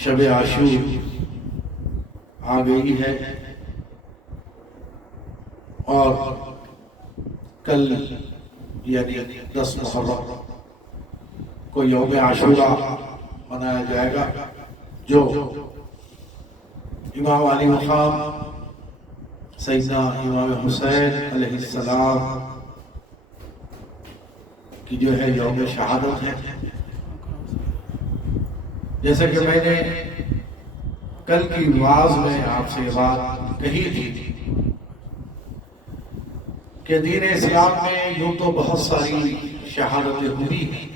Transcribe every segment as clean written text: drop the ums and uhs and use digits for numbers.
شب عاشور آ گئی ہے اور کل یعنی 10 محرم کو یوم عاشورہ منایا جائے گا، جو امام علی مقام سیدنا امام حسین علیہ السلام کی جو ہے یوم شہادت ہے۔ جیسا کہ میں نے کل کی واعظ میں آپ سے یہ بات کہی تھی کہ دین اسلام میں یوں تو بہت ساری شہادتیں ہوئی ہیں۔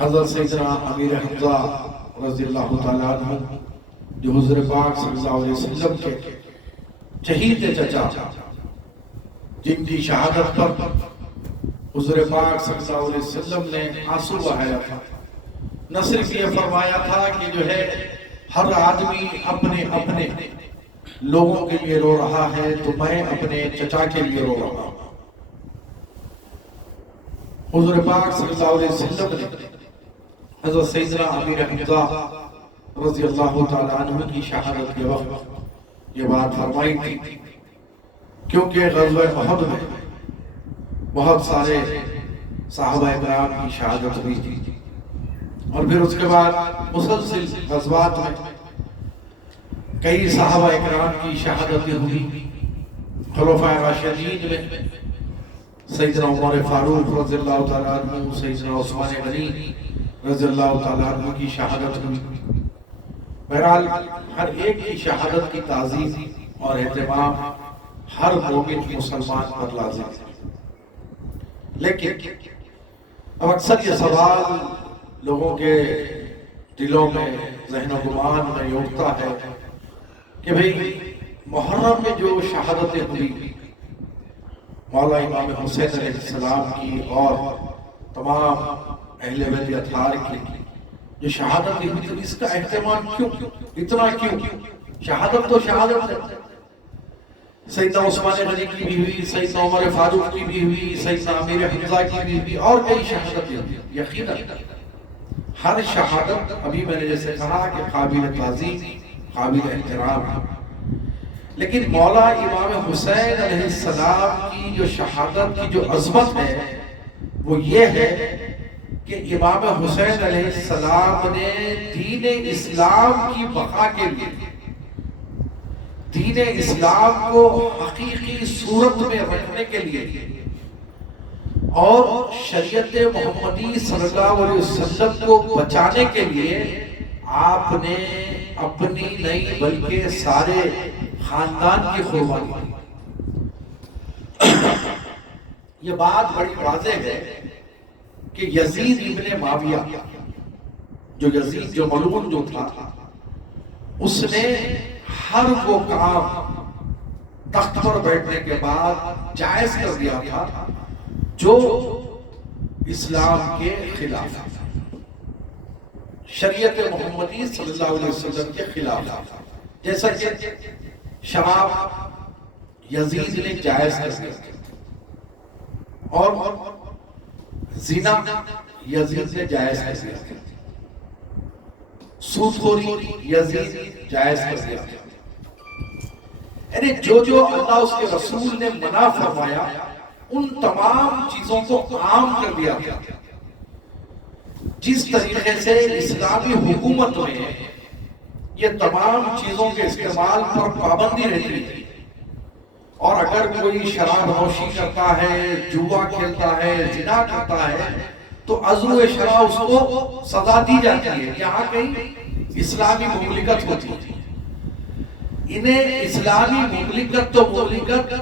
حضرت سیدنا امیر حمزہ رضی اللہ تعالیٰ عنہ جو حضور پاک صلی اللہ علیہ وسلم کے چہیتے چچا، جن کی شہادت پر حضور پاک صلی اللہ علیہ وسلم نے آنسو بہایا تھا، نہ صرف یہ فرمایا تھا کہ جو ہے ہر آدمی اپنے اپنے لوگوں کے لیے رو رہا ہے تو میں اپنے چچا کے لیے رو رہا ہوں۔ حضور پاک صلی اللہ علیہ وسلم نے حضرت سیدنا امیر حمزہ رضی اللہ تعالیٰ عنہ کی شہادت کے وقت یہ بات فرمائی تھی، کیونکہ غزوہ احد میں بہت سارے صحابہ اکرام کی شہادت ہوئی تھی، اور پھر اس کے بعد مسلسل غزوات میں کئی صحابہ اکرام کی شہادتیں ہوئی۔ خلفائے راشدین میں سیدنا عمر فاروق رضی اللہ تعالیٰ عنہ، سیدنا عثمان غنی رضی اللہ تعالیٰ عنہ کی شہادت ہوئی۔ بہرحال ہر ایک کی شہادت کی تعظیم اور اہتمام ہر مومن مسلمان پر لازم ہے، لیکن اب اکثر یہ سوال لوگوں کے دلوں میں، ذہن و گمان میں اٹھتا ہے کہ بھئی محرم میں جو شہادتیں ہوئی مولا امام حسین علیہ السلام کی اور تمام اہل بیت اطہار کی جو شہادت ہوئی تو اس کا اہتمام کیوں، اتنا کیوں؟ شہادت تو شہادت ہے، سیدنا عثمان غنی کی بھی ہوئی، سیدنا عمر فاروق کی بھی ہوئی، سیدنا امیر حمزہ کی بھی ہوئی، اور کئی شہادتیں ہوئی۔ یقیناً ہر شہادت، ابھی میں نے جیسے کہا کہ قابل تعظیم، قابل احترام، لیکن مولا امام حسین علیہ السلام کی جو شہادت کی جو عظمت ہے وہ یہ ہے کہ امام حسین علیہ السلام نے دین اسلام کی بقا کے لیے، دین اسلام کو حقیقی صورت میں رکھنے کے لیے اور شریعت محمدی صلی اللہ علیہ وسلم کو بچانے کے لیے آپ نے اپنی نہیں بلکہ سارے خاندان کی قربانی دی۔ یہ بات بڑی واضح ہے کہ یزید ابن معاویہ جو ملعون جو تھا، اس نے ہر وہ کام تخت پر بیٹھنے کے بعد جائز کر دیا تھا جو اسلام کے خلاف تھا، شریعت محمدی صلی اللہ علیہ وسلم کے خلاف تھا۔ جیسا کہ شراب یزید نے جائز کر دیا، اور زنا یزید نے جائز کر دیا، سود خوری یزید جائز کر دیا، یعنی جو اللہ اس کے رسول نے منع فرمایا ان تمام چیزوں کو عام کر دیا گیا۔ جس طریقے سے اسلامی حکومت میں یہ تمام چیزوں کے استعمال پر پابندی رہتی ہے، اور اگر کوئی شراب نوشی کرتا ہے، جوا کھیلتا ہے، زنا کرتا ہے تو عزو شرع اس کو سزا دی جاتی ہے۔ یہاں کہیں اسلامی مملکت ہوتی ہے، انہیں اسلامی مملکت تو مملکت،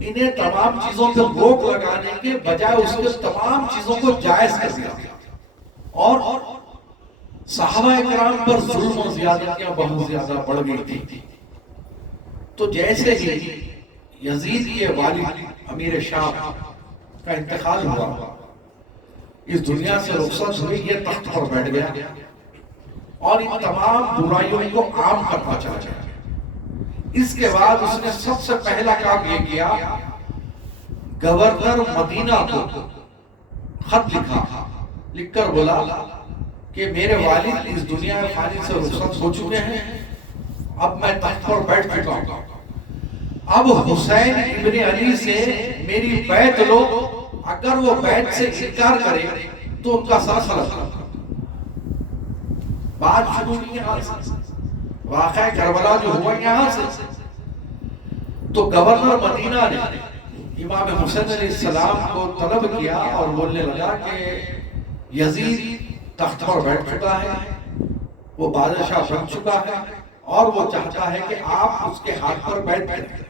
انہیں تمام چیزوں پر روک لگانے کے بجائے اس کے تمام چیزوں کو جائز کر دیا، اور صحابہ اکرام پر ظلم و زیادتیاں بہت زیادہ بڑھ گئی تھی۔ تو جیسے ہی یزید کے والد امیر شام کا انتقال ہوا، اس دنیا سے رخصت ہوئی، یہ تخت پر بیٹھ گیا اور ان تمام برائیوں کو عام کرنا چاہتا ہے۔ اس کے بعد اس نے سب سے پہلا کام یہ کیا، گورنر مدینہ کو خط لکھا، لکھ کر بولا کہ میرے والد اس دنیا فانی سے رخصت ہو چکے ہیں، اب میں تخت پر بیٹھ چکا ہوں، اب حسین ابن علی سے میری بیعت لو، اگر وہ بیعت سے انکار کرے تو ان کا سر خلق۔ بات شروع نہیں یہاں سے، واقعہ کربلا جو ہوا یہاں سے۔ تو گورنر مدینہ نے امام حسین علیہ السلام کو طلب کیا اور بولنے لگا کہ یزید تخت پر بیٹھ چکا ہے، وہ بادشاہ بن چکا ہے، اور وہ چاہتا ہے کہ آپ اس کے ہاتھ پر بیٹھ کریں۔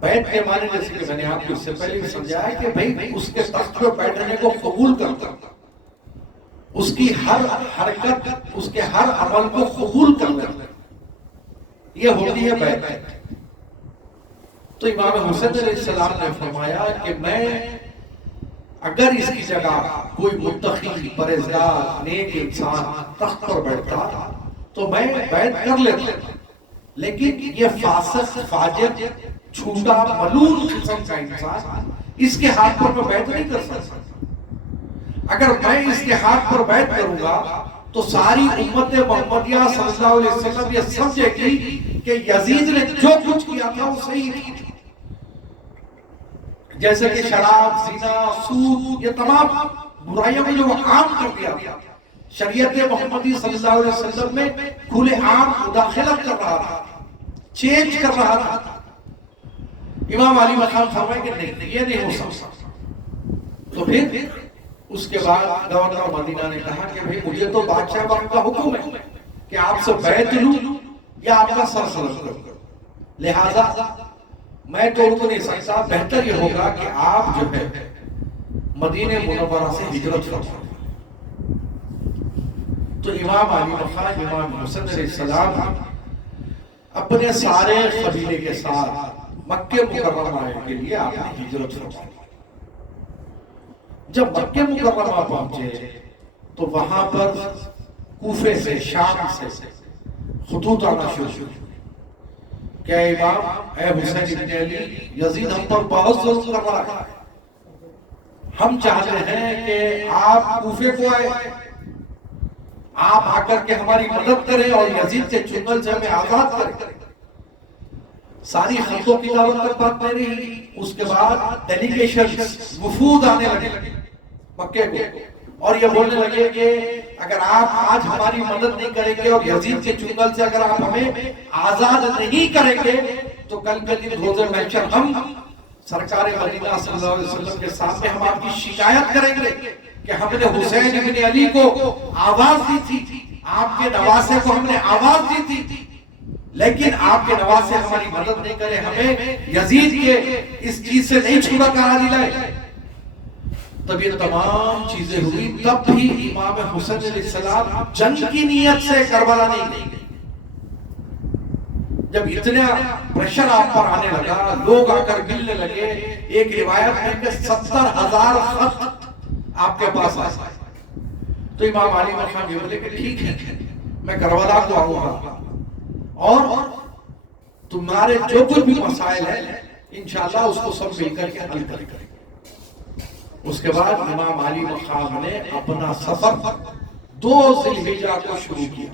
بیٹھ کے معنی جیسے کہ میں نے آپ کو اس سے پہلے بھی سمجھایا کہ بھئی اس کے تخت پر بیٹھنے کو قبول کرتا، اس کی ہر حرکت، اس کے ہر عمل کو قبول کرتا، یہ ہوتی ہے بیعت۔ تو امام حسین علیہ السلام نے فرمایا کہ میں اگر اس کی جگہ کوئی متقی، پرہیزگار، نیک انسان تخت پر بیٹھتا تو میں بیعت کر لیتا، لیکن یہ فاسق، فاجر، چھوٹا، ملون قسم کا انسان، اس کے ہاتھ پر میں بیعت نہیں کر سکتا۔ اگر میں اس کے ہاتھ پر بیعت کروں گا تو ساری امت محمدیہ صلی اللہ علیہ وسلم یہ سمجھے گی کہ یزید نے جو کچھ کیا تھا وہ صحیح نہیں، جیسے کہ شراب، زنا، سود، یہ تمام برائیوں کو جو وہ عام کر دیا تھا، شریعت محمدی صلی اللہ علیہ وسلم میں کھلے عام مداخلت کر رہا تھا، چینج کر رہا تھا۔ امام علی مقام فرمائے کہ نہیں، یہ نہیں ہو سکتا۔ تو پھر اس کے بعد گورنر مدینہ نے کہا کہ بھئی مجھے تو بادشاہ وقت کا حکم ہے کہ آپ سے بیعت لوں یا آپ کا سر خلق کروں، لہذا میں تو رک نہیں سکتا، بہتر یہ ہوگا کہ آپ جو ہے مدینہ منورہ سے ہجرت فرمائیں۔ تو امام علی مقام امام حسین علیہ السلام اپنے سارے قبیلے کے ساتھ مکہ مکرمہ کے لیے آپ نے ہجرت فرمائی۔ جب مکہ مکرمہ پہنچے تو وہاں پر کوفے سے، شام سے خطوط آنا شروع ہوئے کہ اے امام، اے حسین ابن علی، یزید ہم پر بہت ظلم کر رہا ہے، ہم چاہتے ہیں کہ آپ کوفے کو آئے، آپ آ کر کے ہماری مدد کریں اور یزید کے چنگل سے ہمیں آزاد کریں۔ ساری خلقوں کی دعوت تک بات نہیں رہی۔ اس کے بعد ڈیلیگیشن، وفود آنے لگے مکے کو، اور یہ بولنے لگے کہ اگر آپ آج ہماری مدد نہیں کریں گے اور یزید کے چنگل سے اگر آپ ہمیں آزاد نہیں کریں گے تو کل کے دن روز محشر ہم سرکار مدینہ صلی اللہ علیہ وسلم کے سامنے ہم آپ کی شکایت کریں گے کہ ہم نے حسین ابن علی کو آواز دی تھی، آپ کے نواسے کو ہم نے آواز دی تھی، لیکن آپ کے نواسے ہماری مدد نہیں کرے، ہمیں یزید کے اس چیز سے نہیں چھوڑا کرا دلائے۔ تب یہ تمام چیزیں ہوئی، تب بھی امام حسین علیہ السلام جنگ کی نیت سے کربلا نہیں گئے۔ جب اتنا پریشر آپ پر آنے لگا، لوگ آ کر ملنے لگے، ایک روایت ہے کہ 70,000 خط آپ کے پاس آئے، تو امام علی مقام یہ بولے کہ ٹھیک ہے، میں کربلا کو آؤں گا اور تمہارے جو کچھ بھی مسائل ہیں انشاءاللہ اس کو سب مل کر کے حل کریں گے۔ اس کے بعد امام علی مقام نے اپنا سفر 2 ذی الحجہ کو شروع کیا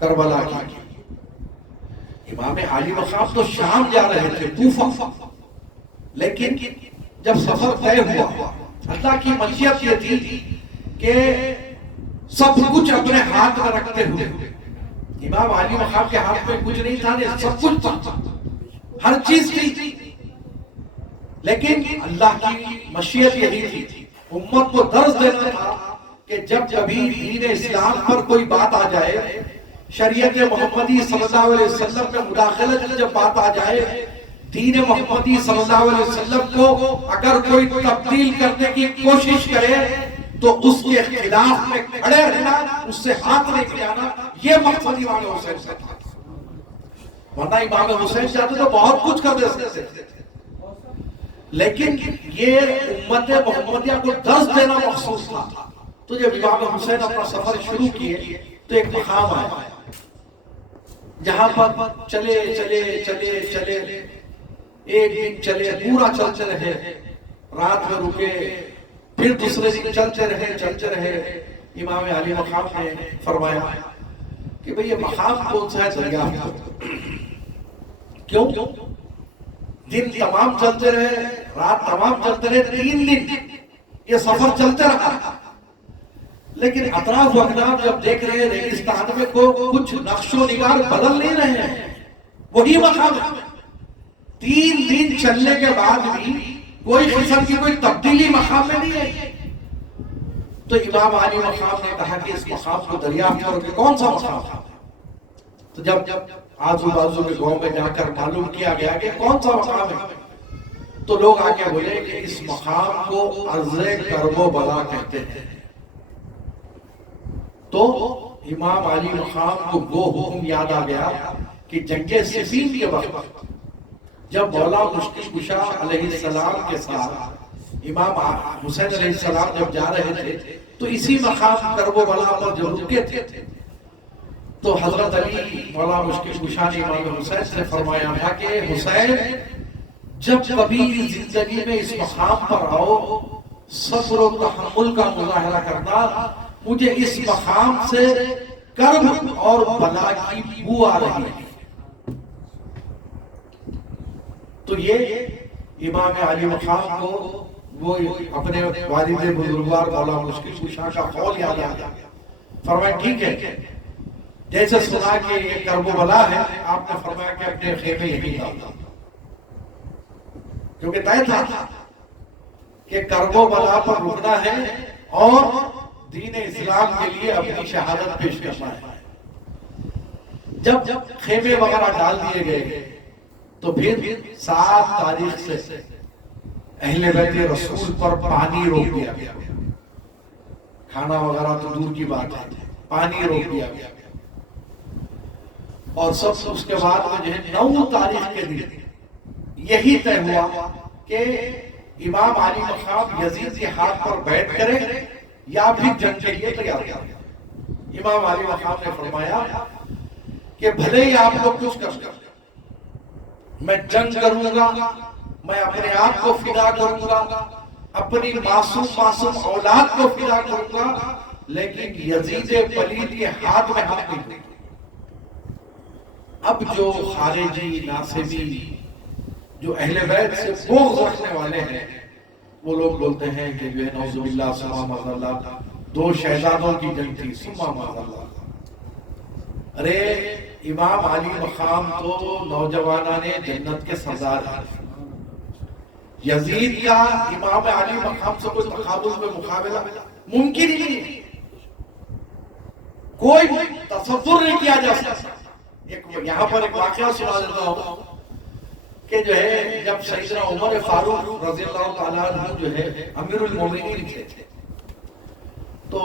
کربلا کی۔ امام علی مقام تو شام جا رہے تھے، کوفہ، لیکن جب سفر طے ہوا، اللہ کی مشیت یہ تھی کہ سب کچھ اپنے ہاتھ میں رکھتے ہوئے، امام علی مقام کے ہاتھ میں کچھ نہیں تھا، سب کچھ تھا، ہر چیز تھی، لیکن اللہ کی مشیت یہی تھی، امت کو درس دینا تھا کہ جب کبھی دین اسلام پر کوئی بات آ جائے، شریعت محمدی صلی اللہ علیہ وسلم میں مداخلت کی جب بات آ جائے، دین محمدی صلی اللہ علیہ وسلم کو اگر کوئی تبدیل کرنے کی کوشش کرے تو اس کے خلاف میں کھڑے رہنا، اس سے ہاتھ نہیں ملانا، یہ مقصد امام حسین سے تھا۔ ورنہ امام حسین چاہتے تو بہت کچھ کر دے سکتے تھے، لیکن یہ امت محمدیہ کو درس دینا مخصوص تھا۔ تو جب امام حسین اپنا سفر شروع کیے تو ایک مقام آیا جہاں پر چلے ایک دن چلے، پورا چلتے رہے، رات میں رکے، پھر دوسرے دن چلتے رہے امام علی مقام نے فرمایا کہ بھئی یہ مقام کون سا ہے دریافت کیوں؟ دن تمام چلتے رہے، رات تمام چلتے رہے، 3 دن یہ سفر چلتے رہا، لیکن اطراف و اکناف جب دیکھ رہے ریگستان میں کچھ نقش و نگار بدل نہیں رہے ہیں، وہی مقام ہے۔ 3 دن چلنے کے بعد بھی کوئی قسم کی کوئی تبدیلی مقام میں نہیں ہے۔ تو امام علی مقام نے کہا کہ اس مقام کو دریافت کرو کہ کون سا مقام ہے۔ تو جب آزو بازو کے گاؤں میں جا کر معلوم کیا گیا کہ کون سا مقام ہے، تو لوگ آگے بولے کہ اس مقام کو عرض کرب و بلا کہتے ہیں۔ تو امام علی مقام کو وہ حکم یاد آ گیا کہ جنگ صفین کے وقت جب مولا مشکل کشا علیہ السلام کے ساتھ امام حسین علیہ السلام جب جا رہے تھے تو اسی مقام کرب و بلا پر جو رکے تھے، تو حضرت علی مولا مشکل کشا نے امام حسین سے فرمایا تھا کہ حسین جب کبھی زندگی میں اس مقام پر آؤ، صبر و تحمل کا مظاہرہ کرنا، مجھے اس مقام سے کرب اور بلا کی بو آ رہی ہے۔ تو یہ امام علی مقام کو وہ اپنے والد بزرگوار مولا مشکل کشا کا قول یاد آ گیا، فرمایا ٹھیک ہے، جیسے سنا کہ یہ کرب و بلا ہے، آپ نے فرمایا کہ اپنے خیمے یہی ڈال دو، کیونکہ طے تھا کہ کرب و بلا پر رکنا ہے اور دین اسلام کے لیے اپنی شہادت پیش کرنا ہے۔ جب خیمے وغیرہ ڈال دیے گئے تو پھر 7 تاریخ سے اہل بیت رسول پر پانی روک دیا گیا، کھانا وغیرہ تو دور کی بات ہے، پانی روک دیا گیا، اور سب اس کے بعد میں جو ہے 9 تاریخ کے دن یہی طے ہوا کہ امام علی مقام یزید کے ہاتھ پر بیٹھ کرے یا پھر جنگ کے لیے تیار کرے۔ امام علی مقام نے فرمایا کہ بھلے ہی آپ لوگ کچھ کر سکتے، میں جنگ کروں گا، میں اپنے آپ کو فدا کروں گا، اپنی معصوم اولاد کو فدا کروں گا، لیکن یزید پلید کے ہاتھ میں ہاتھ نہیں دوں گا۔ اب جو خارجی ناصبی جو اہل بیت سے بغض رکھنے والے ہیں، وہ لوگ بولتے ہیں کہ جو ہے نعوذ باللہ ثم معاذ اللہ 2 شہزادوں کی جنگ تھی، ثم معاذ اللہ۔ ارے امام علی مقام تو نوجوانان جنت کے سردار ہیں، یزید کا امام علی مقام سے کوئی تقابل میں مقابلہ ممکن ہی نہیں، کوئی تصور نہیں کیا جا سکتا۔ یہاں پر ایک واقعہ سنا دیتا ہوں کہ جو ہے جب سیدنا عمر فاروق رضی اللہ تعالیٰ عنہ جو ہے امیر المومنین تھے، تو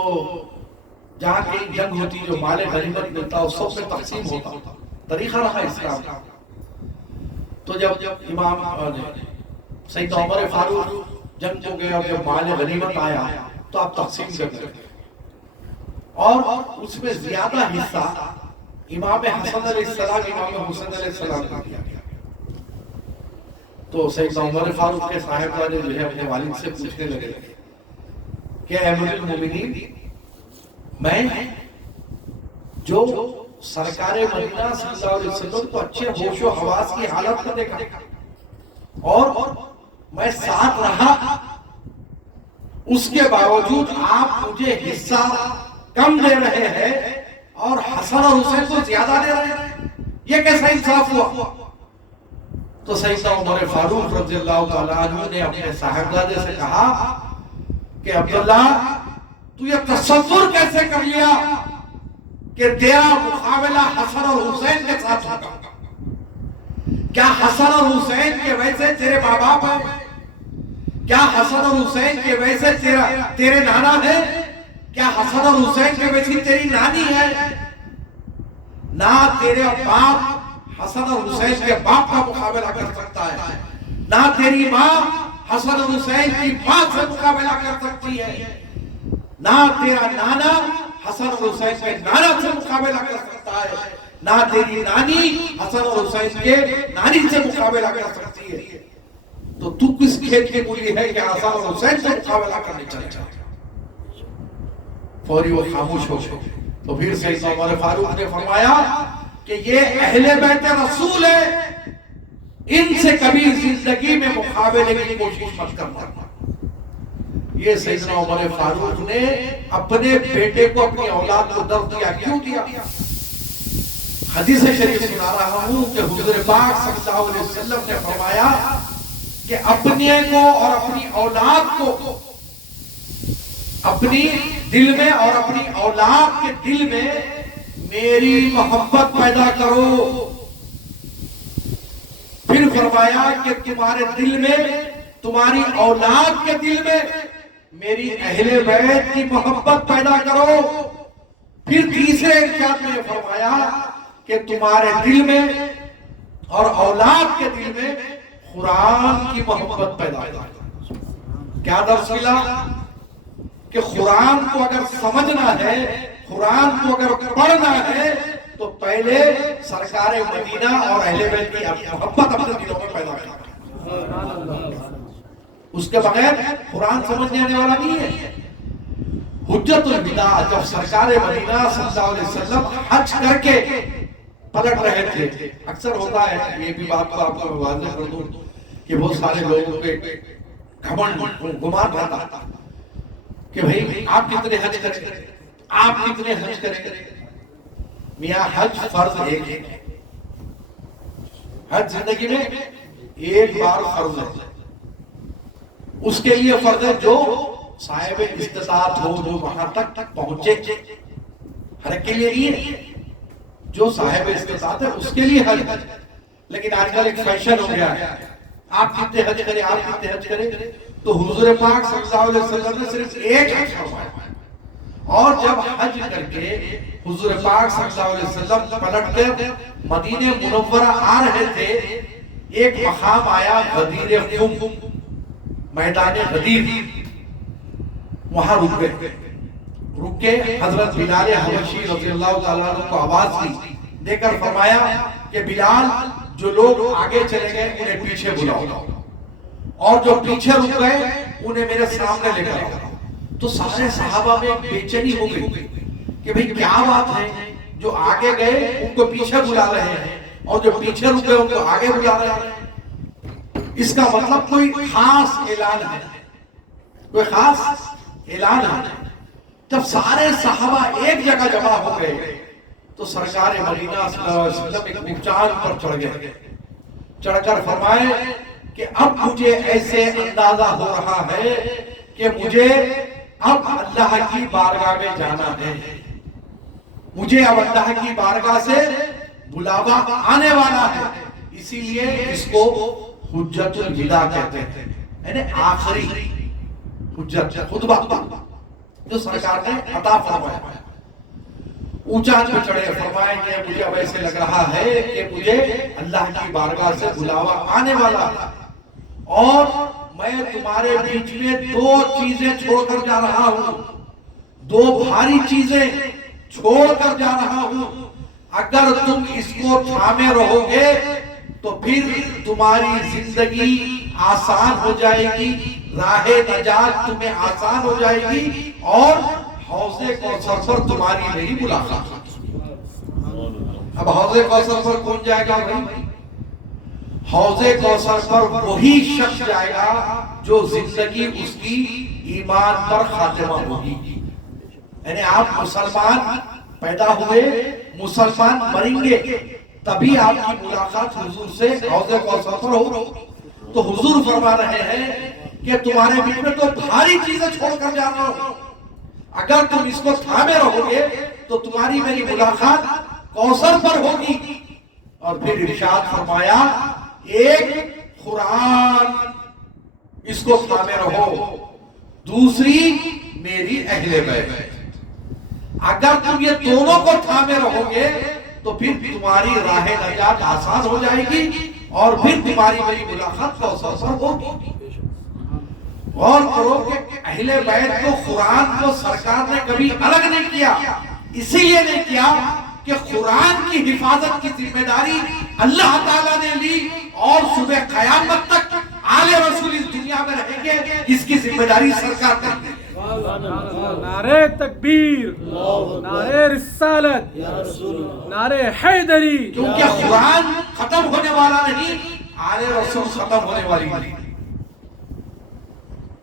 جہاں کہیں جنگ ہوتی جو مال غنیمت ملتا اس سب میں تقسیم ہوتا، طریقہ رہا اسلام۔ تو جب امام سیدنا عمر فاروق جنگ کو گئے اور جب مال غنیمت آیا تو آپ تقسیم کر دیں، اور اس میں زیادہ حصہ امام حسن علیہ السلام امام حسین علیہ السلام کو دیا گیا۔ تو سیدنا عمر فاروق کے صاحبزادے جو ہے اپنے والد سے پوچھنے لگے کہ امیر المومنین، میں جو سرکار مدینہ صلی اللہ علیہ وسلم کو اچھے ہوش و حواس کی حالت میں دیکھا اور میں ساتھ رہا، اس کے باوجود آپ مجھے حصہ کم دے رہے ہیں اور حسن اور حسین کو زیادہ دے رہے ہیں، یہ کیسا انصاف ہوا؟ تو سیدنا عمر فاروق رضی اللہ تعالیٰ عنہ نے اپنے صاحبزادے سے کہا کہ عبداللہ، تو یہ تصور کیسے کر لیا کہ تیرا مقابلہ حسن اور حسین کے ساتھ ہوگا؟ کیا حسن اور حسین کے ویسے تیرے ماں باپ ہیں؟ کیا حسن اور حسین کے ویسے تیرے نانا ہے؟ کیا حسن اور حسین کے ویسی تیری نانی ہے؟ نہ تیرے باپ حسن اور حسین کے باپ کا مقابلہ کر سکتا ہے، نہ تیری ماں حسن اور حسین کی ماں سے مقابلہ کر سکتی ہے، نہ تیرا نانا حسن اور حسین کے نانا سے مقابلہ کر سکتا ہے، نہ تیری نانی حسن اور حسین کے نانی سے مقابلہ کر سکتی ہے۔ تو تو کس کھیت کی مولی ہے کہ حسن اور حسین سے مقابلہ کرنے چلے جائے؟ فوری وہ خاموش ہو گئے. تو پھر سیدنا عمر فاروق نے فرمایا کہ یہ اہل بیت رسول ہے، ان سے کبھی زندگی میں مقابلے کی کوشش مت کرنا. یہ سیدنا عمر فاروق نے اپنے بیٹے کو، اپنی اولاد کو درد دیا. کیوں دیا؟ حدیث شریف سنا رہا ہوں کہ حضور پاک صلی اللہ علیہ وسلم نے فرمایا کہ اپنے کو اور اپنی اولاد کو اپنی دل میں اور اپنی اولاد کے دل میں میری محبت پیدا کرو. پھر فرمایا کہ تمہارے دل میں، تمہاری اولاد کے دل میں میری اہل بیت کی محبت پیدا کرو. پھر تیسرے ارشاد میں فرمایا کہ تمہارے دل میں اور اولاد کے دل میں قرآن کی محبت پیدا کرو. کیا درس ملا؟ کہ قرآن کو اگر سمجھنا ہے، قرآن کو اگر پڑھنا ہے تو پہلے سرکار مدینہ اور اہل بیت کی محبت اپنے دلوں میں پیدا کرنا. اس کے بغیر قرآن سمجھنے آنے والا نہیں ہے. حجت الوداع جب سرکار مدینہ صلی اللہ علیہ وسلم حج کر کے پلٹ رہے تھے، اکثر ہوتا ہے، یہ بھی بات کو آپ کو واضح کر دوں کہ بہت سارے لوگوں کے گھمنڈ گمان رہتا کہ بھئی آپ کتنے حج کریں، آپ کتنے حج کریں. میاں حج فرض ایک ہے. حج زندگی میں ایک بار فرض ہے. اس کے لیے فرض ہے جو صاحب استطاعت ہو، جو وہاں تک پہنچے. ہر ایک کے لیے نہیں ہے، جو صاحب استطاعت ہے اس کے لیے حج. لیکن آج کل ایک فیشن ہو گیا ہے، آپ کتنے حج کریں، آپ کتنے حج کریں. تو حضور پاک صلی اللہ علیہ وسلم نے صرف ایک حج فرمایا. اور جب حج کر کے حضور پاک صلی اللہ علیہ وسلم پلٹ کر مدینہ منورہ آ رہے تھے، ایک مقام آیا غدیر قم، میدان غدیر. وہاں رک کے حضرت بلال حبشی رضی اللہ تعالیٰ عنہ کو آواز دی، دے کر فرمایا کہ بلال، جو لوگ آگے چلے گئے انہیں پیچھے بلاؤ، اور جو پیچھے رک گئے انہیں میرے سامنے لے کر آؤ. تو سارے صحابہ میں بے چینی ہو گئی کہ بھئی کیا بات ہے، جو آگے گئے ان کو پیچھے بلا رہے ہیں اور جو پیچھے رک گئے ان کو آگے بلا رہے ہیں. اس کا مطلب کوئی خاص اعلان ہے، کوئی خاص اعلان ہے. جب سارے صحابہ ایک جگہ جمع ہو گئے تو سرکار مدینہ صلی اللہ علیہ وسلم ایک اونچان پر چڑھ گئے. چڑھ کر فرمائے کہ اب مجھے ایسے اندازہ ہو رہا ہے کہ مجھے اب اللہ کی بارگاہ میں جانا ہے، مجھے اب اللہ کی بارگاہ سے بلاوا آنے والا ہے. اسی لیے اس کو حجت الوداع کہتے ہیں، یعنی آخری حجت، خطبہ جو سرکار نے عطا فرمایا. اونچان پہ چڑھے، فرمائے کہ مجھے اب ایسے لگ رہا ہے کہ مجھے اللہ کی بارگاہ سے بلاوا آنے والا ہے، اور میں تمہارے بیچ میں دو چیزیں چھوڑ کر جا رہا ہوں، دو بھاری چیزیں چھوڑ کر جا رہا ہوں. اگر تم اس کو تھامے رہو گے تو پھر تمہاری زندگی آسان ہو جائے گی، راہ نجات تمہیں آسان ہو جائے گی، اور حوض کوثر پر تمہاری میری ملاقات. اب حوض کوثر پر کون جائے گا بھائی؟ حوض کوثر پر وہی شخص جائے گا جو زندگی اس کی ایمان پر خاتمہ ہوگی. یعنی آپ مسلمان پیدا ہوئے، مسلمان مریں گے، تبھی آپ کی ملاقات حضور سے حوض کوثر پر ہو. تو حضور فرما رہے ہیں کہ تمہارے بیچ میں تو بھاری چیزیں چھوڑ کر جا رہا ہوں، اگر تم اس کو تھامے رہو گے تو تمہاری میری ملاقات کوثر پر ہوگی. اور پھر ارشاد فرمایا، ایک قرآن، اس کو تھامے رہو، دوسری میری اہل بیت. اگر تم یہ دونوں کو تھامے رہو گے تو پھر تمہاری راہ نجات آسان ہو جائے گی، اور پھر تمہاری میری ملاقات کوثر پر ہوگی. غور کرو کہ اہل بیت کو، قرآن کو سرکار نے کبھی الگ نہیں کیا. اسی لیے نہیں کیا کہ قرآن کی حفاظت کی ذمہ داری اللہ تعالیٰ نے لی، اور صبح قیامت تک آل رسول اس دنیا میں رہیں گے، اس کی ذمہ داری سرکار نے دی ہے۔ نعرہ تکبیر، نعرہ رسالت، نعرہ حیدری، کیونکہ قرآن ختم ہونے والا نہیں، آل رسول ختم ہونے والی نہیں۔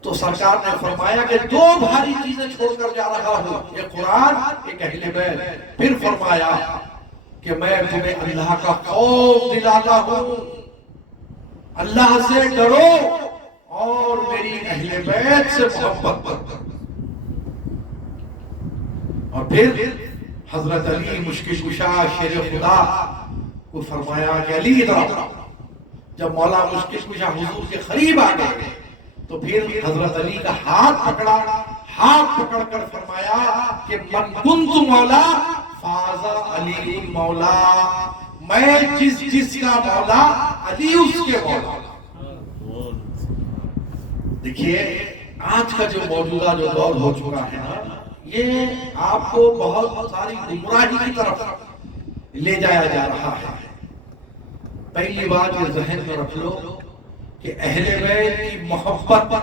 تو سرکار نے فرمایا کہ دو بھاری چیزیں چھوڑ کر جا رہا ہوں، ایک قرآن، ایک اہل بیت۔ پھر فرمایا کہ میں تمہیں اللہ کا خوف دلاتا ہوں، اللہ سے ڈرو اور میری اہل بیت سے محبت کرو۔ اور پھر حضرت علی مشکل کشا شیر خدا کو فرمایا کہ علی ادھر آؤ۔ جب مولا مشکل کشا حضور کے قریب آ گئے تو پھر حضرت علی کا ہاتھ پکڑا، ہاتھ پکڑ کر فرمایا کہ من کنت مولا فاز علی مولا، میں جس کا مولا علی اس کے مولا۔ دیکھیے آج کا جو موجودہ جو دور ہو چکا ہے نا، یہ آپ کو بہت ساری گمراہی کی طرف لے جایا جا رہا ہے۔ پہلی بات یہ ذہن میں رکھ لو کہ اہل بیت کی محبت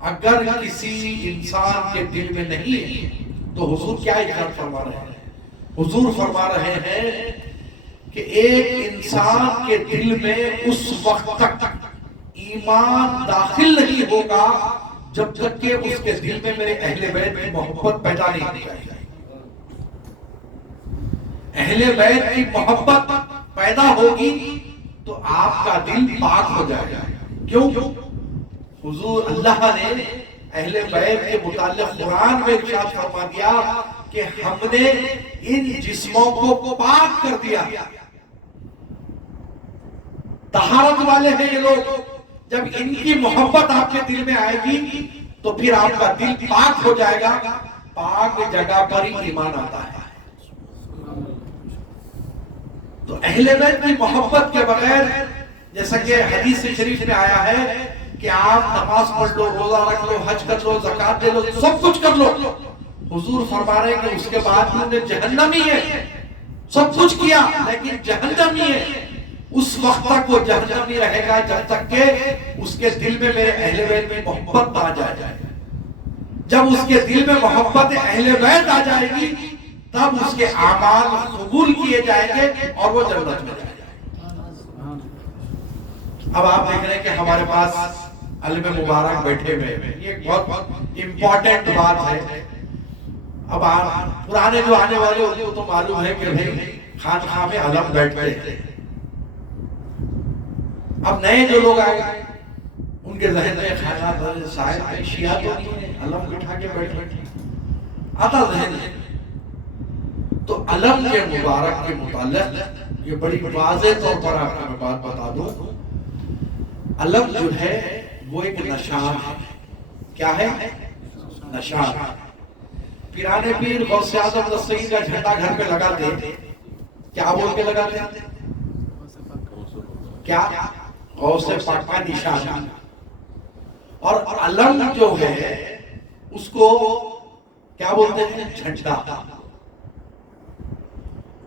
اگر کسی انسان کے دل میں نہیں ہے تو حضور کیا ارشاد فرما رہے ہیں؟ حضور فرما رہے ہیں کہ ایک انسان کے دل میں اس وقت تک ایمان داخل نہیں ہوگا جب تک کہ اس کے دل میں میرے اہل بیت کی محبت پیدا نہیں ہو جائے۔ اہل بیت کی محبت پیدا ہوگی تو آپ کا دل پاک ہو جائے گا۔ کیوں؟ حضور اللہ نے اہل بیت کے متعلق قرآن میں ارشاد فرما دیا کہ ہم نے ان جسموں کو پاک کر دیا۔ طہارت والے ہیں یہ لوگ، جب ان کی محبت آپ کے دل میں آئے گی تو پھر آپ کا دل پاک ہو جائے گا۔ پاک جگہ پر ہی ایمان آتا ہے۔ تو اہل بیت کی محبت کے بغیر، جیسا کہ حدیث شریف میں آیا ہے کہ آپ نماز پڑھ لو، روزہ رکھ لو، حج کر لو، زکات دے لو، سب کچھ کر لو، حضور فرما رہے ہیں کہ اس کے بعد بھی انہیں جہنمی ہے۔ سب کچھ کیا لیکن جہنمی ہے۔ اس وقت تک وہ جہنمی رہے گا جب تک کہ اس کے دل میں میرے اہل بیت میں محبت آ جائے۔ جب اس کے دل میں محبت اہل بیت آ جائے گی تب اس کے اعمال قبول کیے جائیں گے اور وہ جنت میں جائے گا۔ اب آپ دیکھ رہے ہیں کہ ہمارے پاس علم مبارک بیٹھے ہوئے ہیں، یہ ایک بہت امپورٹنٹ بات ہے۔ اب آپ پرانے جو آنے والے ان کو تو معلوم ہے کہ بھئی خانقاہ میں علم بیٹھتے ہیں۔ اب نئے جو لوگ آئے ان کے ذہن میں خیالات شاید شیعہ تو نہیں ہے، علم بٹھا کے بیٹھے آتا ذہن ہے۔ تو علم کے مبارک کے متعلق یہ بڑی واضح طور پر آپ کو میں بات بتا دوں، علم جو ہے وہ ایک نشان ہے۔ کیا ہے؟ نشان۔ پیرانے پیر غوث اعظم دستگیر کا جھنڈا گھر پہ لگاتے، کیا بول کے لگاتے؟ کیا؟ غوث پاک کا نشان۔ اور علم جو ہے اس کو کیا بولتے ہیں؟ جھنڈا۔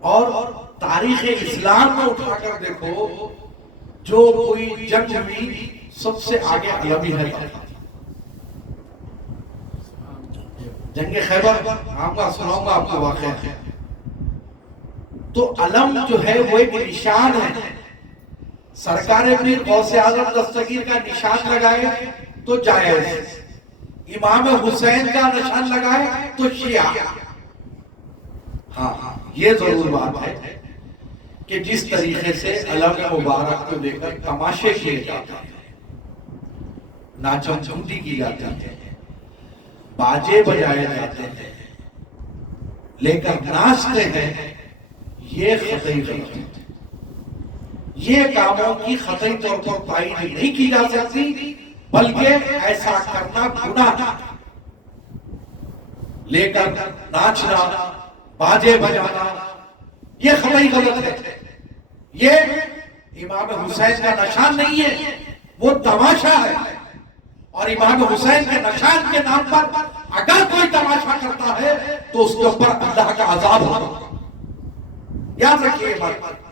اور تاریخ اسلام میں اٹھا کر دیکھو، جو کوئی جنگ ہوئی سب سے آگے علم ہی ہے۔ جنگ خیبر آپ کا سناؤں گا آپ کو واقعہ ہے۔ تو علم جو ہے وہ ایک نشان ہے۔ سرکار پیر غوث اعظم دستگیر کا نشان لگائے تو جائز، امام حسین کا نشان لگائے تو شیعہ۔ ہاں یہ ضرور بات ہے کہ جس طریقے سے علم مبارک کو لے کر تماشے کیے جاتے ہیں، ناچم جھوٹی کی جاتی ہے، باجے بجائے جاتے ہیں، لے کر ناچتے ہیں، یہ قطعی غلط ہے۔ یہ کاموں کی قطعی طور پر تائید نہیں کی جا سکتی، بلکہ ایسا کرنا گناہ ہے۔ لے کر ناچنا، باجے بجانا، یہ قطعی غلط ہے۔ یہ امام حسین کا نشان نہیں ہے، وہ تماشا ہے۔ اور امام حسین کے نشان کے نام پر اگر کوئی تماشا کرتا ہے تو اس کے اوپر اللہ کا عذاب ہوگا۔ یاد رکھیے یہ بات۔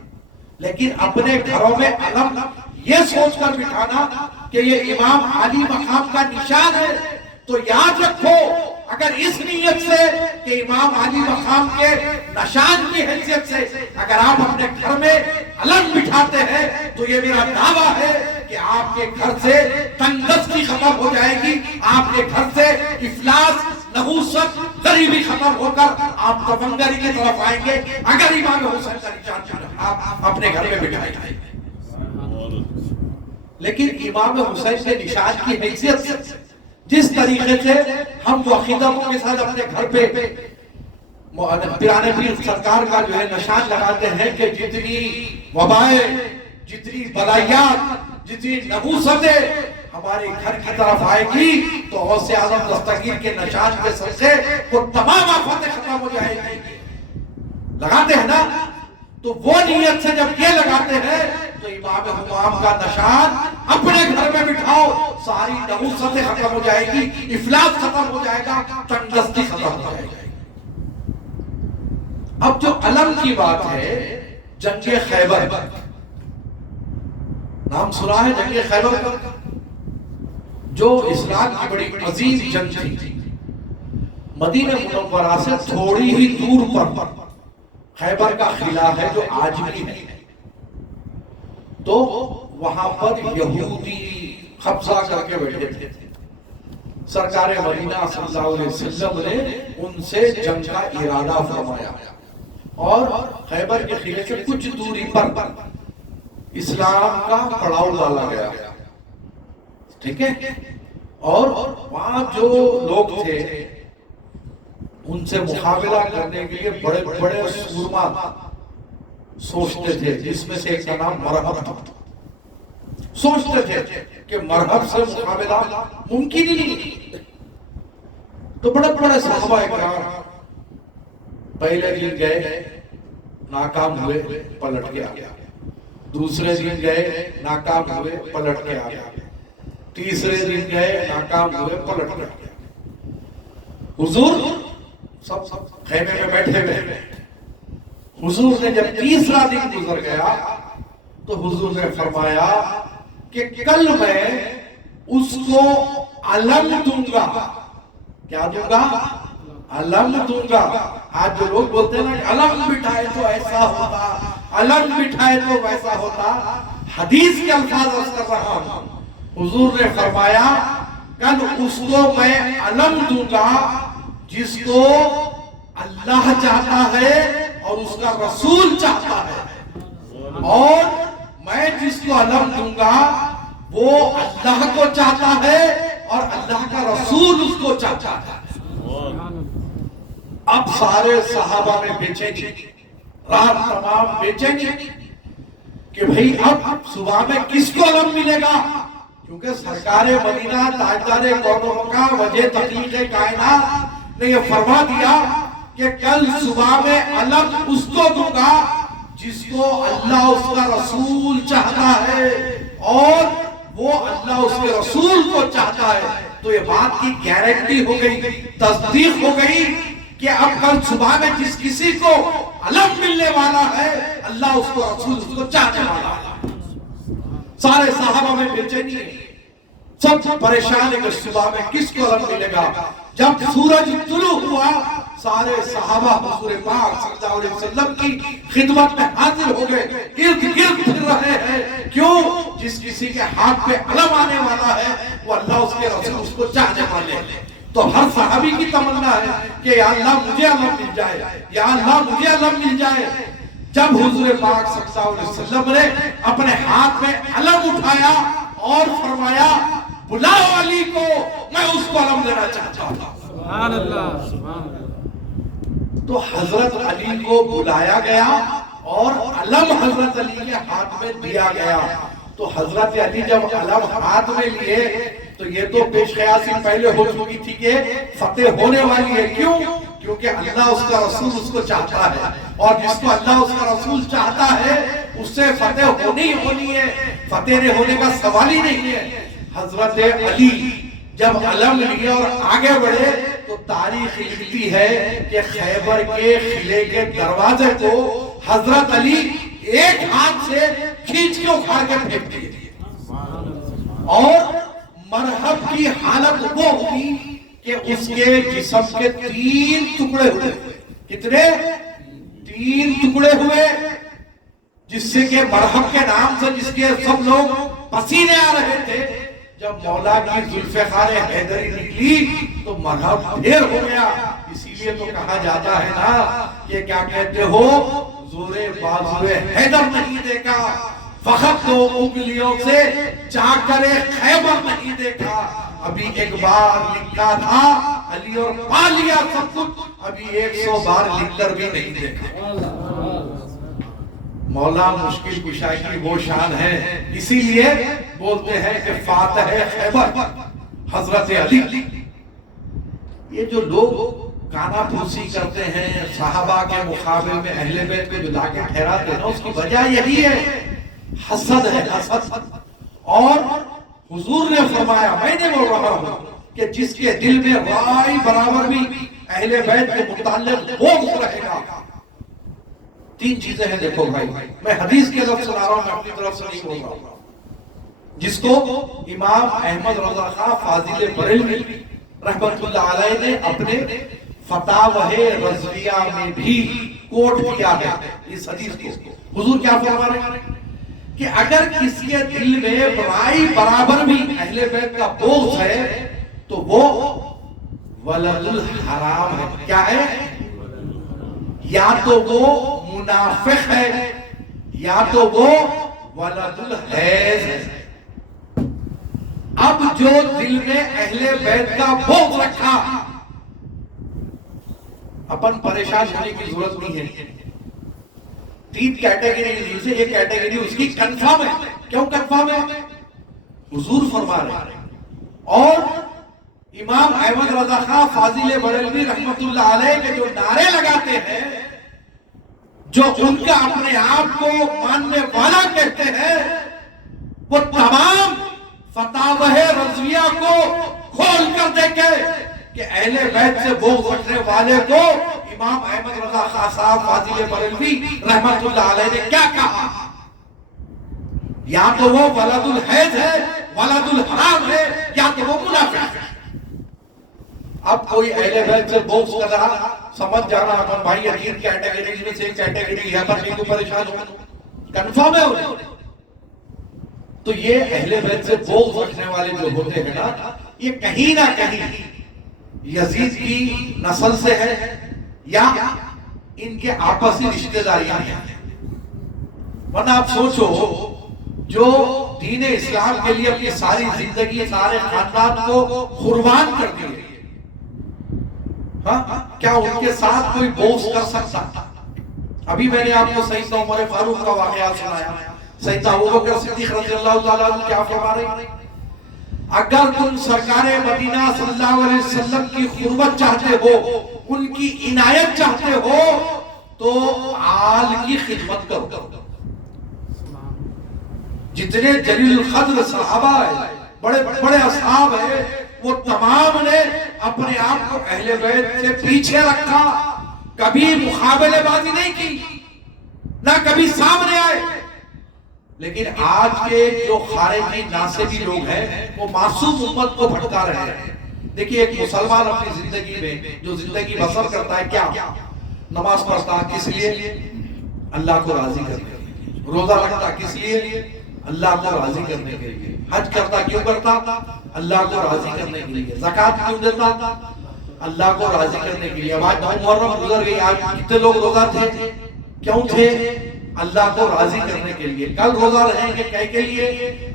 لیکن اپنے گھروں میں علم یہ سوچ کر بٹھانا کہ یہ امام عالی مقام کا نشان ہے، تو یاد رکھو اگر اس نیت سے کہ امام عالی مقام کے نشان کی حیثیت سے اگر آپ اپنے گھر میں علم بٹھاتے ہیں تو یہ میرا دعویٰ ہے کہ آپ کے گھر سے تنگدستی ختم ہو جائے گی، آپ کے گھر سے افلاس، نحوست، غریبی ختم ہو کر آپ تفنگری کی طرف آئیں گے اگر امام حسین کا نشان آپ اپنے گھر میں بٹھائیں گے۔ لیکن امام حسین کے نشان کی حیثیت سے جس طریقے سے ہم عقیدتوں کے ساتھ اپنے گھر پہ پیرانے پیر سرکار کا جو ہے نشان لگاتے ہیں کہ جتنی وبائیں، جتنی بلائیات، جتنی نحوستیں ہمارے گھر کی طرف آئے گی تو غوث اعظم دستگیر کے نشان کے سر سے وہ تمام آفاتیں ختم ہو جائے گی۔ لگاتے ہیں نا؟ تو وہ نیت سے جب یہ لگاتے ہیں تو امام حمام کا نشان اپنے گھر میں بٹھاؤ، ساری نحوستیں ختم ہو جائے گی، افلاس ختم ہو جائے گا، تنگدستی ختم ہو جائے گی۔ اب جو علم کی بات ہے، جنگ خیبر، نام سنا ہے جنگ خیبر کا؟ جو اسلام کی بڑی عظیم جنگ تھی، مدینہ منورہ سے تھوڑی ہی دور پر خیبر کا قلعہ ہے جو آج بھی ہے، تو وہاں پر یہودی قبضہ کر کے بیٹھے تھے۔ سرکار مدینہ صلی اللہ علیہ وسلم نے ان سے جنگ کا ارادہ فرمایا اور خیبر کے قلعے سے کچھ دوری پر اسلام کا پڑاؤ ڈالا گیا، ٹھیک ہے؟ اور وہاں جو لوگ تھے ان سے مقابلہ کرنے کے لیے بڑے بڑے سورما سوچتے تھے، جس میں سے ایک کا نام مرہب تھا۔ سوچتے تھے کہ مرہب سے مقابلہ ممکن ہی نہیں، تو بڑے بڑے صحابہ اکرام پہلے دن گئے، ناکام ہوئے، پلٹ کے آ گیا، دوسرے دن گئے، ناکام ہوئے، پلٹ کے آ گیا، تیسرے دن گئے، ناکام ہوئے، پلٹ کے آ گیا۔ حضور سب خیمے میں بیٹھے ہوئے، حضور نے جب تیسرا دن گزر گیا تو حضور نے فرمایا کہ کل میں اس کو علم دوں گا۔ کیا دوں گا؟ علم دوں گا۔ آج جو لوگ بولتے ہیں نا کہ علم بٹھائے تو ایسا ہوتا، علم بٹھائے تو ویسا ہوتا، حدیث کے الفاظ عرض کر رہا ہوں۔ حضور نے فرمایا کل اس کو میں علم دوں گا جس کو اللہ چاہتا ہے اور اس کا رسول چاہتا ہے، اور میں جس کو علم دوں گا وہ اللہ کو چاہتا ہے اور اللہ کا رسول اس کو چاہتا ہے۔ اب سارے صحابہ میں بے چینی، رات تمام بے چینی کہ بھئی اب صبح میں کس کو علم ملے گا، کیونکہ سرکار مدینہ تاجدار کون و مکان وجہ تخلیق کائنات نے یہ فرما دیا کہ کل صبح میں علم اس کو دوں گا جس کو اللہ اس کا رسول چاہتا ہے اور وہ اللہ اس کے رسول کو چاہتا ہے۔ تو یہ بات کی گارنٹی ہو گئی، تصدیق ہو گئی کہ اب کل صبح میں جس کسی کو علم ملنے والا ہے اللہ اس کو رسول اس کو چاہنے والا ہے۔ سارے صحابہ میں بے چینی ہے، سب پریشان ہے کہ صبح میں کس کو علم ملے گا۔ جب سورج طلوع ہوا سارے صحابہ حضور پاک صلی اللہ علیہ وسلم کی خدمت میں حاضر ہو گئے، ارد گرد پھر رہے ہیں، کیوں؟ جس کسی کے ہاتھ پہ علم آنے والا ہے وہ اللہ اس کے رسول اس کو چاہنے والے ہیں۔ تو ہر صحابی کی تمنا ہے کہ یا اللہ مجھے علم مل جائے، یا اللہ مجھے علم مل جائے۔ جب حضور پاک صلی اللہ علیہ وسلم نے اپنے ہاتھ میں علم اٹھایا اور فرمایا بلاؤ علی کو، میں اس کو علم دینا چاہتا ہوں۔ سبحان اللہ، سبحان اللہ۔ تو حضرت علی کو بلایا گیا اور علم حضرت علی کے ہاتھ میں دیا گیا۔ تو حضرت علی جب علم ہاتھ میں لیے تو یہ تو پیش قیاسی پہلے ہو چکی تھی کہ فتح ہونے والی ہے، کیوں؟ کیونکہ اللہ اس کا رسول اس کو چاہتا ہے، اور جس کو اللہ اس کا رسول چاہتا ہے اس سے فتح ہونی ہے، فتح ہونے کا سوال ہی نہیں ہے۔ حضرت علی جب علم لیے اور آگے بڑھے تو تاریخ لکھتی ہے کہ خیبر کے قلعے کے دروازے کو حضرت علی ایک ہاتھ سے کھینچ کے اکھاڑ کے پھینک دیے۔ اور مرہب کی حالت وہ ہوئی کہ اس کے جسم کے 3 ٹکڑے ہوئے. کتنے؟ 3 ٹکڑے ہوئے، جس سے کہ مرہب کے نام سے جس کے سب لوگ پسینے آ رہے تھے. جب مولا کی ذوالفقار حیدری نکلی تو مرہب ڈھیر ہو گیا. اسی لیے تو کہا جاتا ہے نا کہ کیا کہتے ہو، زور بازوئے حیدر نہیں دیکھا، فقط 2 انگلیوں سے چا کرے خیبر نہیں دیکھا. ابھی ایک بار لکھا تھا علی اور پا لیا سب کچھ، ابھی 100 بار لکھ کر بھی نہیں دیکھا. مولا مشکل کشا کی وہ شان ہے، اسی لیے بولتے ہیں کہ فاتح خیبر حضرت علی. یہ جو لوگ کانا پھوسی کرتے ہیں صحابہ کے مقابل میں اہل بیت کو جدا کے ٹھہراتے ہیں، اس کی وجہ یہی ہے، حسد ہے، حسد. اور حضور نے فرمایا، میں نے بول رہا ہوں کہ جس کے دل میں رائی برابر بھی اہل بیت کے متعلق بغض رہے گا. 3 چیزیں ہیں، دیکھو بھائی، میں حدیث کے لفظ سنا رہا ہوں، میں اپنی طرف سے نہیں بول رہا ہوں، جس کو امام احمد رضا خان فاضل بریلوی رحمت اللہ علیہ نے اپنے فتاوہ رضویہ میں بھی کوٹ کیا ہے. اس حدیث کو حضور کیا فرما رہے ہیں کہ اگر کسی کے دل میں برائی برابر بھی اہل بیت کا بغض ہے تو وہ ولد الحرام ہے. کیا ہے؟ یا تو وہ منافق ہے یا تو وہ ولد الحیض ہے. اب جو دل میں اہل بیت کا بغض رکھا، اپن پریشان ہونے کی ضرورت نہیں ہے. 3 کیٹیگری سے ایک کیٹیگری اس کی کنفرم ہے. کیوں کنفرم ہے؟ حضور فرما رہے ہیں. اور امام احمد رضا خان فاضل بریلوی رحمت اللہ علیہ کے جو نعرے لگاتے ہیں، جو ان کا اپنے آپ کو ماننے والا کہتے ہیں، وہ تمام فتاوہ رضویہ کو کھول کر دیکھے کہ اہل بیت سے بغض رکھنے والے کو امام احمد رضا خان صاحب فاضل بریلوی رحمت اللہ علیہ نے کیا کہا. یا تو وہ ولد الحیض ہے، ولد الحرام ہے، یا تو وہ منافق ہے. اب کوئی اہل بیت سے بغض کر رہا، سمجھ جانا اپن بھائی، یہ 3 کیٹیگری میں سے ایک کیٹیگری ہے، پر نہیں کو پریشان ہو، کنفرم ہے انہیں. تو یہ اہل بیت سے بغض رکھنے والے جو ہوتے ہیں نا، یہ کہیں نہ کہیں یزید کی نسل سے ہے یا ان کے آپسی رشتہ داریاں ہیں. ورنہ آپ سوچو، جو دین اسلام کے لیے اپنی ساری زندگی سارے خاندان کو قربان کر دیے، کیا ان کے ساتھ کوئی بغض کر سکتا؟ ابھی میں نے آپ کو سیدنا عمر فاروق کا واقعہ سنایا. سیدنا ابوبکر صدیق رضی اللہ تعالیٰ عنہ کیا فرما رہے ہیں؟ اگر تم سرکار مدینہ صلی اللہ علیہ وسلم کی قربت چاہتے ہو، ان کی عنایت چاہتے ہو، تو آل کی خدمت کرو. جتنے جلیل القدر صحابہ ہیں، بڑے بڑے اصحاب ہیں، وہ تمام نے اپنے آپ کو اہل بیت سے پیچھے رکھا، کبھی مقابلے بازی نہیں کی، نہ کبھی سامنے آئے. لیکن آج کے جو خارجی ناصبی لوگ ہیں، وہ معصوم امت کو بھٹکا رہے ہیں. دیکھیے، ایک مسلمان اپنی زندگی میں جو زندگی بسر کرتا ہے، کیا نماز پڑھتا ہے کس لیے؟ اللہ کو راضی کرنے کے لیے. روزہ رکھتا کس لیے؟ اللہ کو راضی کرنے کے لیے. حج کرتا کیوں کرتا؟ اللہ کو راضی کرنے کے لیے. زکات کیوں دیتا؟ اللہ کو راضی کرنے کے لیے. اب آج محرم گزر گئی، آج کتنے لوگ روزہ تھے؟ کیوں تھے؟ اللہ کو راضی کرنے کے لیے. کل روزہ رہیں گے کہے کے لیے؟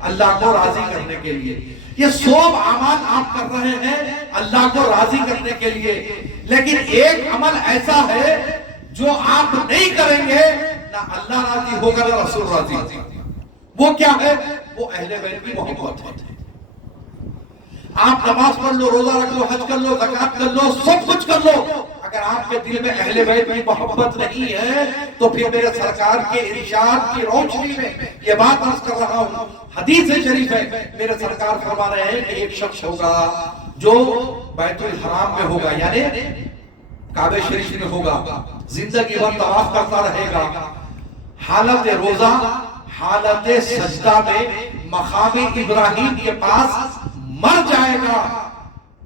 اللہ کو راضی کرنے کے لیے. یہ سب اعمال آپ کر رہے ہیں اللہ کو راضی کرنے کے لیے. لیکن ایک عمل ایسا ہے جو آپ نہیں کریں گے، نہ اللہ راضی ہوگا نہ رسول راضی. وہ کیا ہے؟ وہ اہل بیت کی محبت ہے. آپ نماز پڑھ لو، روزہ رکھ لو، حج کر لو، زکات کر لو، سب کچھ کر لو، اگر آپ کے دل میں اہل بیت کی محبت نہیں ہے تو پھر میرے سرکار کے ارشاد کی روشنی میں یہ بات عرض کر رہا ہوں، حدیث شریف ہے، میرے سرکار فرما رہے ہیں کہ ایک شخص ہوگا جو بیت الحرام میں ہوگا، یعنی کعبہ شریف میں ہوگا، زندگی بھر طواف کرتا رہے گا، حالت روزہ حالت سجدہ میں مقام ابراہیم کے پاس مر جائے گا،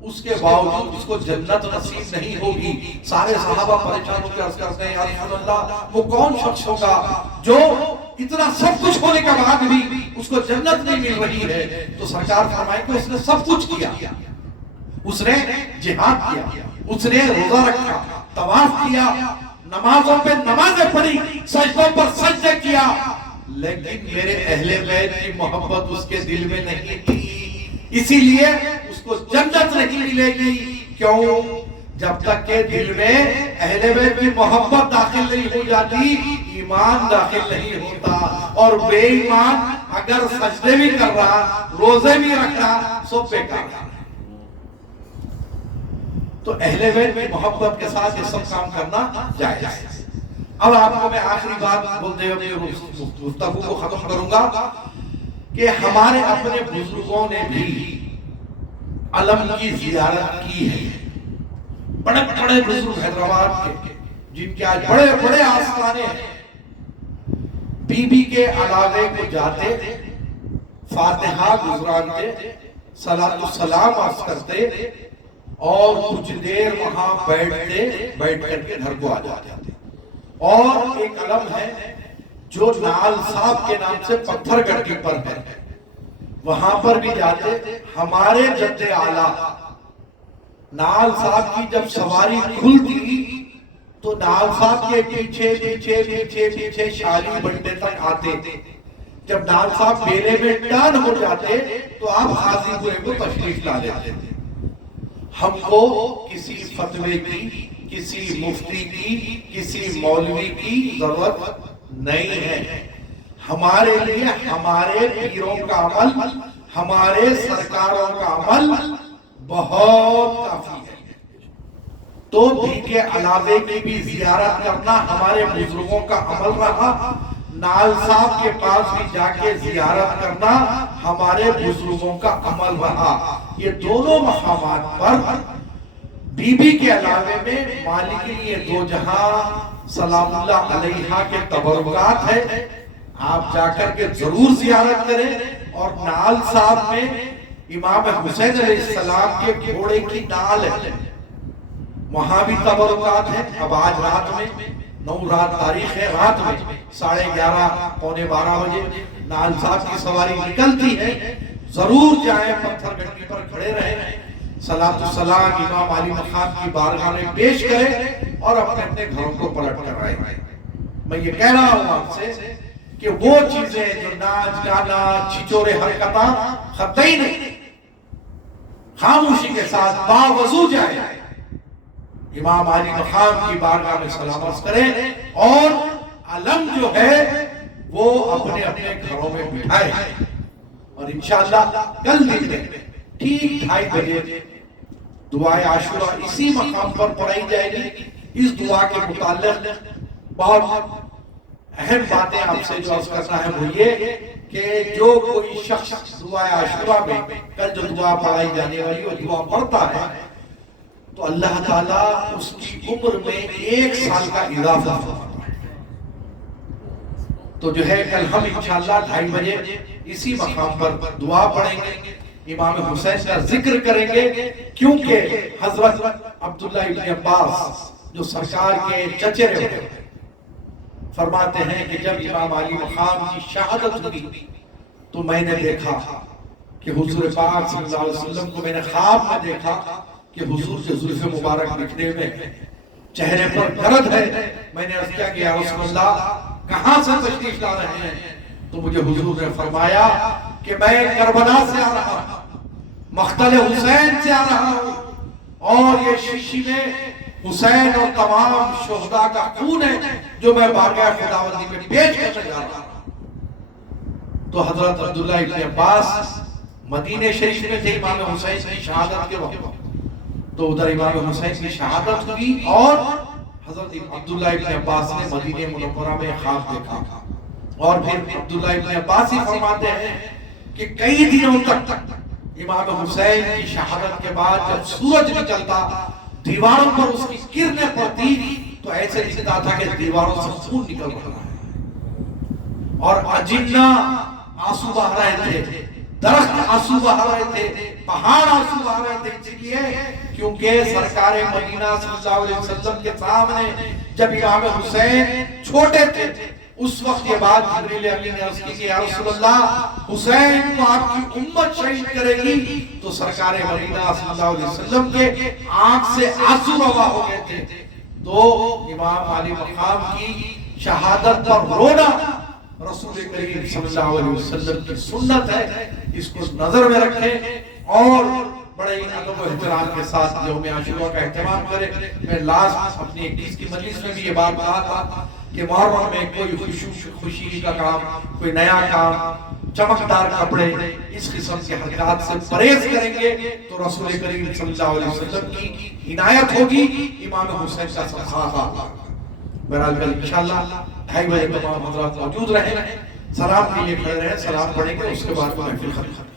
اس کے باوجود اس کو جنت نصیب نہیں ہوگی۔ سارے صحابہ پریشان ہو کے عرض کرتے ہیں یا رسول اللہ وہ کون شخص ہوگا جو اتنا سب کچھ ہونے کے بعد بھی اس کو جنت نہیں مل رہی ہے؟ تو سرکار فرمائیں کہ اس نے سب کچھ کیا، اس نے جہاد کیا، اس نے روزہ رکھا، طواف کیا، نمازوں پہ نمازیں پڑھی، سجدوں پر سجدے کیا، لیکن میرے اہل بیت کی محبت اس کے دل میں نہیں تھی، اسی لیے اس کو جنت نہیں ملے گی۔ کیوں؟ جب تک کہ دل میں اہل بیت کی محبت داخل نہیں ہو جاتی، ایمان داخل نہیں ہوتا، اور بے ایمان اگر سجدے بھی کر رہا، روزے بھی رکھ رہا، سب بیکار ہے۔ تو اہل بیت کی محبت کے ساتھ یہ سب کام کرنا جائز ہے۔ اب آپ کو میں آخری بات بولتے ہوئے گفتگو کو ختم کروں گا کہ ہمارے اپنے بزرگوں نے بھی علم کی زیارت کی ہے۔ بڑے بڑے بزرگ حیدرآباد کے جن کے آج بڑے بڑے آستانے ہیں، بی بی کے علاوے کو جاتے، فاتحہ گزرانتے، صلاۃ السلام عرض کرتے، اور کچھ دیر وہاں بیٹھ کر کے گھر کو آ جاتے۔ اور ایک علم ہے جو نال صاحب کے نام سے پتھر گڑھی پر ہے، وہاں پر بھی جاتے۔ ہمارے جد اعلیٰ نال صاحب کی جب سواری کھلتی تو نال صاحب کے پیچھے پیچھے پیچھے پیچھے شالی بنٹے تک آتے۔ جب نال صاحب بیلے میں ٹرن ہو جاتے تو آپ حاضی پورے کو تشریف لا لیتے تھے۔ ہم کو کسی فتوے کی، کسی مفتی کی، کسی مولوی کی ضرورت نہیں ہے۔ ہمارے لیے ہمارے پیروں کا عمل، ہمارے سرکاروں کا عمل بہت کافی ہے۔ تو بھی کے علاوے کی بھی زیارت کرنا ہمارے بزرگوں کا عمل رہا، نال صاحب کے پاس بھی جا کے زیارت کرنا ہمارے بزرگوں کا عمل رہا۔ یہ دونوں مقامات پر بی بی کے علاوے میں مالکی دو جہاں سلام اللہ علیہا کے تبرکات ہے، آپ جا کر کے ضرور زیارت کریں۔ اور نال صاحب میں امام حسین علیہ السلام کے گھوڑے کی نال ہے، وہاں بھی تبرکات ہے۔ اب آج رات میں 9 رات تاریخ ہے، رات میں 11:30 پونے 12 بجے نال صاحب کی سواری نکلتی ہے، ضرور جائیں، پتھر گھٹی پر کھڑے رہیں، صلاۃ السلام امام علی مقام کی بارگاہ میں پیش کریں اور اپنے اپنے گھروں کو پلٹ کر آئیں۔ میں یہ کہہ رہا ہوں آپ سے کہ وہ چیزیں جو ناچ گانا چھچورے حرکتاں خطی نہیں، خاموشی کے ساتھ باوضو جائیں، امام علی مقام کی بارگاہ میں سلام عرض کریں، اور علم جو ہے وہ اپنے اپنے گھروں میں بٹھائیں۔ اور انشاءاللہ کل دن میں ٹھیک 2:30 بجے دعائے عاشورہ اسی مقام پر پڑھائی جائے گی۔ اس دعا کے متعلق بہت اہم باتیں آپ سے جو عرض کرنا ہے وہ یہ کہ جو کوئی شخص دعائے عاشورہ میں کل جو دعا پڑھائی جانے والی وہ دعا پڑھتا ہے تو اللہ تعالیٰ اس کی عمر میں 1 سال کا اضافہ فرماتا ہے۔ تو جو ہے کل ہم انشاءاللہ 2:30 بجے اسی مقام پر دعا پڑھیں گے، امام حسین کا ذکر کریں گے، کیونکہ حضرت عبداللہ ابن عباس جو سرکار کے چچیرے ہوئے فرماتے ہیں کہ جب امام علی مقام کی شہادت ہوئی تو میں نے دیکھا کہ حضور پاک صلی اللہ علیہ وسلم کو میں نے خواب میں دیکھا کہ حضور کے زلف مبارک بکھرے ہوئے ہیں، چہرے پر درد ہے۔ میں نے عرض کیا کہ یا رسول اللہ کہاں سے تشریف لا رہے ہیں؟ تو مجھے حضور نے فرمایا کہ میں کربلا سے آ رہا ہوں، مقتل حسین سے آ رہا ہوں، اور یہ شیشی میں حسین اور تمام شہداء کا خون ہے جو میں بارگاہ خداوندی میں پیش کرنے جا رہا ہوں۔ تو حضرت عبداللہ ابن عباس مدینہ شریف میں تھے امام حسین کی شہادت کے وقت، تو ادھر امام حسین کی شہادت ہوئی اور حضرت عبداللہ ابن عباس نے مدینہ منورہ میں خواب دیکھا، اور پھر عبداللہ ابن عباس ہی فرماتے ہیں کہ کئی دنوں تک امام حسین کی شہادت کے بعد جب سورج نکلتا دیواروں پر اس کی کرنیں پڑتی تو ایسے دکھتا تھا کہ دیواروں سے خون نکل رہا ہے، اور اجنہ آنسو بہا رہے تھے، درخت آنسو بہا رہے تھے، پہاڑ آنسو بہا رہے تھے، اس لیے کیونکہ سرکار مدینہ صلی اللہ علیہ وسلم کے سامنے جب امام حسین چھوٹے تھے، اس وقت یہ بات جبریل امین نے عرض کی کہ یا رسول اللہ حسین کو آپ کی امت شہید کرے گی، تو سرکار مدینہ صلی اللہ علیہ وسلم کے آنکھ سے آنسو روا ہو گئے تھے۔ تو امام علی مقام کی شہادت پر رونا رسول کریم صلی اللہ علیہ وسلم کی سنت ہے، اس کو نظر میں رکھیں اور بڑے ادب و احترام کے ساتھ یوم عاشورہ کا اہتمام کریں۔ میں لاسٹ اپنی 21 کی مجلس میں بھی یہ بات کہا تھا کہ محرم میں کوئی خوشی کا کام، کوئی نیا کام، چمکدار کپڑے، اس قسم کے حرکات سے پرہیز کریں گے تو رسول کریم صلی اللہ علیہ وسلم کی عنایت ہوگی، امام حسین کا صدقہ ہوگا۔ بہرحال کل انشاءاللہ 2:30 بجے تمام حضرات موجود رہیں، سلام کے لیے کھڑے رہیں، سلام پڑھیں گے، اس کے بعد محفل ختم۔